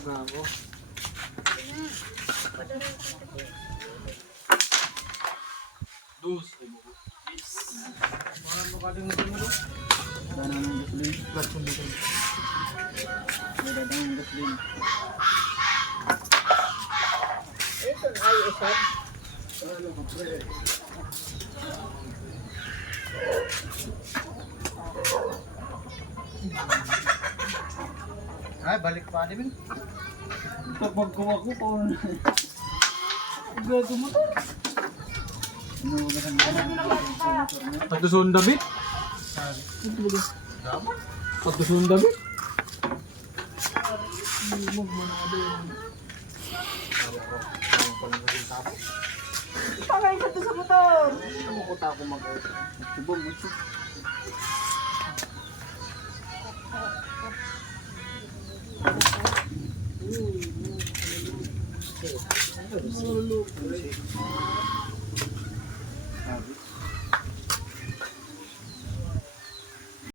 talaga ako. Dus. Parang makalimutan mo. Sana ng gasolin. Clutch yung dito. May dadang ng gasolin. Ito ay isang. Ano ko pre? Ay, balik pa ni Bin. Kapag kuha ko, paano na? Gago mo to. Ano ba ka na? Pagdusun David? Pagdusun David? Pangay ka to sa motor. Ano ko tako mag-subong ito?